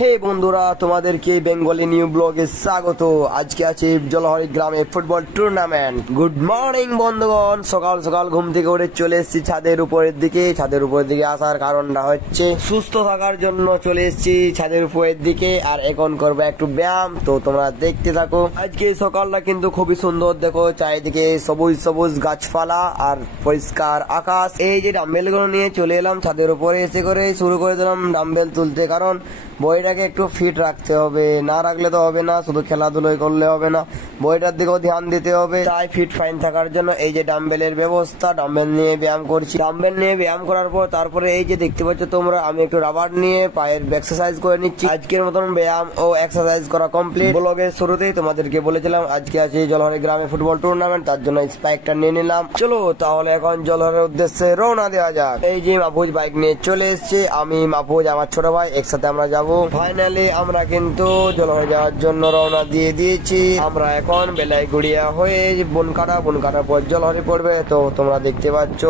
হে বন্ধুরা, তোমাদেরকে Bengali new ব্লগে স্বাগত। আজকে আছে জলহরি গ্রামে ফুটবল টুর্নামেন্ট। গুড মর্নিং বন্ধুগণ, সকাল সকাল ঘুম থেকে উঠে চলে এসেছি ছাদের উপরের দিকে। ছাদের উপরের দিকে আসার কারণটা হচ্ছে সুস্থ থাকার জন্য চলে এসেছি ছাদের উপরের দিকে, আর এখন করবো একটু ব্যায়াম। তো তোমরা দেখতে থাকো। আজকে সকালটা কিন্তু খুবই সুন্দর, দেখো চারিদিকে সবুজ সবুজ গাছপালা আর পরিষ্কার আকাশ। এই যে ডাম্বেল গুলো নিয়ে চলে এলাম ছাদের উপরে, এসে করে শুরু করে দিলাম ডাম্বেল তুলতে, কারণ বইটাকে একটু ফিট রাখতে হবে, না রাখলে তো হবে না, শুধু খেলাধুলোই করলে হবে না, বইটার দিকেও ধ্যান দিতে হবে। তাই ফিট ফাইন থাকার জন্য এই যে ডাম্বেলের ব্যবস্থা, ডাম্বেল নিয়ে ব্যায়াম করছি। ডাম্বেল নিয়ে ব্যায়াম করার পর তারপরে এই যে দেখতে পাচ্ছ তোমরা, আমি একটু রাবার নিয়ে পায়ের এক্সারসাইজ করে নিচ্ছি। আজকের মতন ব্যায়াম ও এক্সারসাইজ করা কমপ্লিট। ব্লগের শুরুতেই তোমাদেরকে বলেছিলাম আজকে আছে জলহরি গ্রামে ফুটবল টুর্নামেন্ট, তার জন্য স্পাইকটা নিয়ে নিলাম। চলো তাহলে এখন জলহরের উদ্দেশ্যে রওনা দেওয়া যাক। এই যে মাহফুজ বাইক নিয়ে চলে এসছে, আমি মাহফুজ আমার ছোট ভাই একসাথে আমরা যাবো। ফাইনালি আমরা কিন্তু জলহরি যাওয়ার জন্য রওনা দিয়ে দিয়েছি। আমরা এখন বেলায় গুড়িয়া হয়ে বনকাটা পর জলহরি পড়বে। তো তোমরা দেখতে পাচ্ছ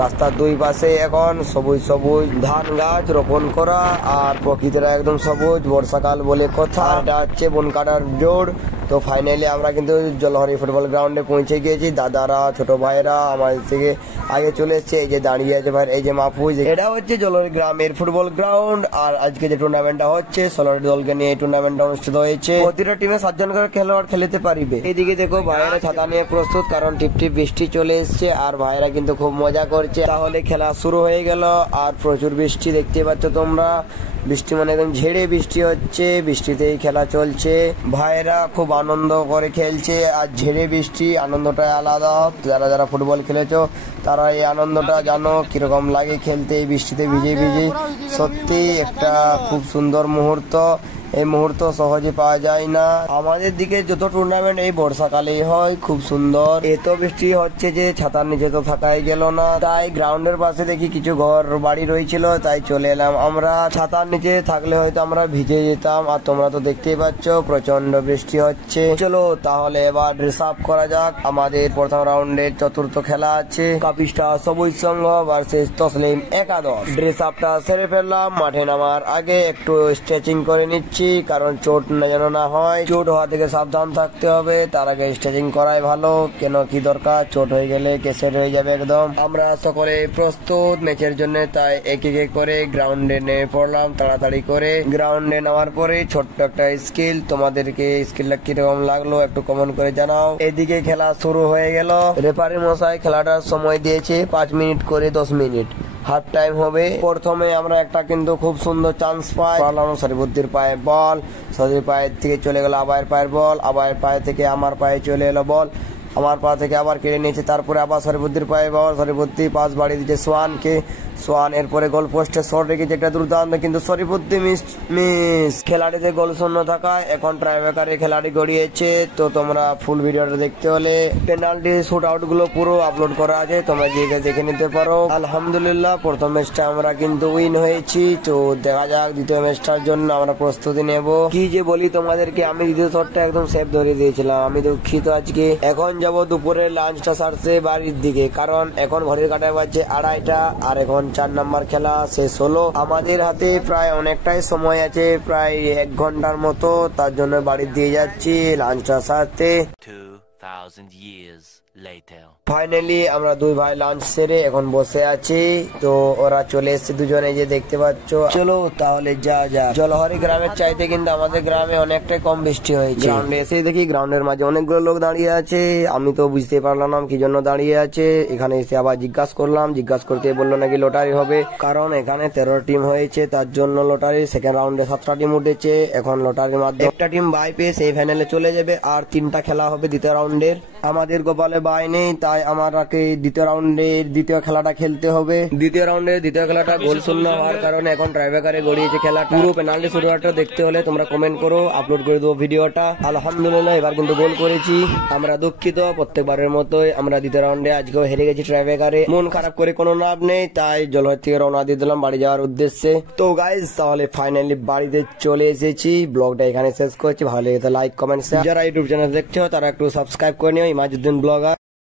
রাস্তার দুই পাশে এখন সবুজ সবুজ ধান গাছ রোপণ করা, আর প্রকৃতিরা একদম সবুজ, বর্ষাকাল বলে কথা। এটা হচ্ছে বনকাটার জোর। তো ফাইনালি আমরা কিন্তু জলহরি ফুটবল গ্রাউন্ডে পৌঁছে গিয়েছি। দাদারা ছোট ভাইরা আমাদের থেকে আগে চলে এসছে। এই যে দাঁড়িয়ে আছে ভাই, এই যে মাহফুজ। এটা হচ্ছে জলহরি গ্রামের ফুটবল গ্রাউন্ড। আর আজকে যে টুর্নামেন্টটা হচ্ছে 16 দলকে নিয়ে এই টুর্নামেন্টটা অনুষ্ঠিত হয়েছে। প্রতিটা টিমে 7 জন করে খেলোয়াড় খেলতে পারবে। এইদিকে দেখো ভাইয়েরা ছাতা নিয়ে প্রস্তুত, কারণ টিপ বৃষ্টি চলে এসছে, আর ভাইয়েরা কিন্তু খুব মজা করছে। তাহলে খেলা শুরু হয়ে গেল, আর প্রচুর বৃষ্টি দেখতে পাচ্ছ তোমরা। বৃষ্টি মানে একদম ঝেড়ে বৃষ্টি হচ্ছে, বৃষ্টিতেই খেলা চলছে। ভাইয়েরা খুব আনন্দ করে খেলছে, আর ঝেড়ে বৃষ্টি আনন্দটা আলাদা। যারা যারা ফুটবল খেলেছো তারা এই আনন্দটা জানো কিরকম লাগে খেলতে এই বৃষ্টিতে ভিজে ভিজে। সত্যি একটা খুব সুন্দর মুহূর্ত। এই মুহূর্ত সহজে পাওয়া যায় না। আমাদের দিকে যত টুর্নামেন্ট এই বর্ষাকালেই হয়, খুব সুন্দর। এত বৃষ্টি হচ্ছে যে ছাতার নিচে তো থাকাই গেল না, তাই গ্রাউন্ডের পাশে দেখি কিছু ঘর বাড়ি রয়েছিল, তাই চলে এলাম। আমরা ছাতার নিচে থাকলে হয়তো আমরা ভিজে যেতাম, আর তোমরা তো দেখতেই পাচ্ছ প্রচন্ড বৃষ্টি হচ্ছে। চলো তাহলে এবার ড্রেস আপ করা যাক। আমাদের প্রথম রাউন্ডের চতুর্থ খেলা আছে কাপিস্টা সবুজ সংঘ ভার্সেস তসলিম একাদশ। ড্রেস আপটা সেরে ফেললাম। মাঠে নামার আগে একটু স্ট্রেচিং করে নিচ্ছি, কারণ চোট যেন না হয়। চোট হওয়া থেকে সাবধান থাকতে হবে, তার আগে স্ট্রেচিং করাই ভালো। কেন কি দরকার, চোট হয়ে গেলে কেসেট হয়ে যাবে একদম। আমরা সকলে প্রস্তুত ম্যাচের জন্য, তাই এক এক করে গ্রাউন্ডে নেমে পড়লাম তাড়াতাড়ি করে। গ্রাউন্ডে নামার পরে ছোট্ট একটা স্কিল, তোমাদেরকে স্কিলটা কিরকম লাগলো একটু কমেন্ট করে জানাও। এদিকে খেলা শুরু হয়ে গেল। রেফারি মশাই খেলাটার সময় দিয়েছে 5 মিনিট করে 10 মিনিট। হাফ টাইম হবে। প্রথমে আমরা একটা কিন্তু খুব সুন্দর চান্স পাই, শরীফুদ্দির পায়ে বল, শরীফ পায়ের থেকে চলে গেল আবায়ের পায়ের বল, আবায়ের পায়ে থেকে আমার পায়ে চলে এলো বল, আমার পা থেকে আবার কেড়ে নিয়েছে, তারপরে আবার শরীফুদ্দির পায়ে বল, শরীফুদ্দি পাস বাড়িয়ে দিচ্ছে সোয়ানকে, সোয়ান এরপরে গোল পোস্টে শট রেখেছে একটা দুর্দান্ত, কিন্তু শরীফুদ্দি মিস। খেলাটিতে গোল শূন্য থাকায় এখন ট্রাইব্রেকারে খেলাটি গড়িয়েছে। তো তোমরা ফুল ভিডিওটা দেখতে হলে পেনাল্টি শুট আউট গুলো পুরো আপলোড করা আছে, তোমরা দেখে নিতে পারো। আলহামদুলিল্লাহ প্রথম ম্যাচটা আমরা কিন্তু উইন হয়েছি। তো দেখা যাক দ্বিতীয় ম্যাচটার জন্য আমরা প্রস্তুতি নেব। কি যে বলি তোমাদেরকে, আমি দ্বিতীয় শটটা একদম সেফ ধরে দিয়েছিলাম, আমি দুঃখিত আজকে। এখন যাব দুপুরে লাঞ্চটা সারছে বাড়ির দিকে, কারণ এখন ঘড়ির কাটায় বাজছে 2:30টা, আর এখন 4 নম্বর খেলা শেষ হলো। আমাদের হাতে প্রায় অনেকটাই সময় আছে, প্রায় 1 ঘন্টার মতো, তার জন্য বাড়ি দিয়ে যাচ্ছি লাঞ্চটা সারতে। 2000 years later. ফাইনালি আমরা দুই ভাই লাঞ্চ সেরে এখন বসে আছি। তো ওরা চলে এসছে দুজনে, যে দেখতে পাচ্ছ। চলো তাহলে যা জলহরি গ্রামের চাইতে কিন্তু আমাদের গ্রামে অনেকটাই কম বৃষ্টি হয়েছে। গ্রাউন্ডে এসে দেখি গ্রাউন্ডের মাঝে অনেকগুলো লোক দাঁড়িয়ে আছে। আমি তো বুঝতে পারলাম না কি জন্য দাঁড়িয়ে আছে। এখানে এসে আবার জিজ্ঞাসা করতে বললো নাকি লটারি হবে, কারণ এখানে 13 টিম হয়েছে, তার জন্য লটারি। সেকেন্ড রাউন্ডে 7টা টিম উঠেছে, এখন লটারির মাধ্যমে একটা টিম বাই পেয়ে সেই ফাইনালে চলে যাবে, আর 3টা খেলা হবে দ্বিতীয় রাউন্ডের। আমাদের গোপালে বাই নেই, তাই আমাকে দ্বিতীয় রাউন্ডের দ্বিতীয় খেলাটা খেলতে হবে। দ্বিতীয় রাউন্ডের দ্বিতীয় খেলাটা গোল শূন্য হওয়ার কারণে এখন ট্রাইব্রেকারে গড়িয়েছে খেলাটা। পুরো পেনাল্টি শুরুটা দেখতে হলে তোমরা কমেন্ট করো, আপলোড করে দেবো ভিডিওটা। আলহামদুলিল্লাহ এবার কিন্তু গোল করেছি। আমরা দুঃখিত, প্রত্যেকবারের মতোই আমরা দ্বিতীয় রাউন্ডে আজকেও হেরে গেছি ট্রাইব্রেকারে। মন খারাপ করে কোনো লাভ নেই, তাই জলহর থেকে রওনা দিয়ে দিলাম বাড়ি যাওয়ার উদ্দেশ্যে। তো গাইজ তাহলে ফাইনালি বাড়িতে চলে এসেছি। ব্লগটা এখানে শেষ করছি। ভালো লেগে লাইক কমেন্ট শেয়ার। যারা ইউটিউব চ্যানেল দেখছো তারা একটু সাবস্ক্রাইব করে নিও, ইমাজউদ্দিন ব্লগার।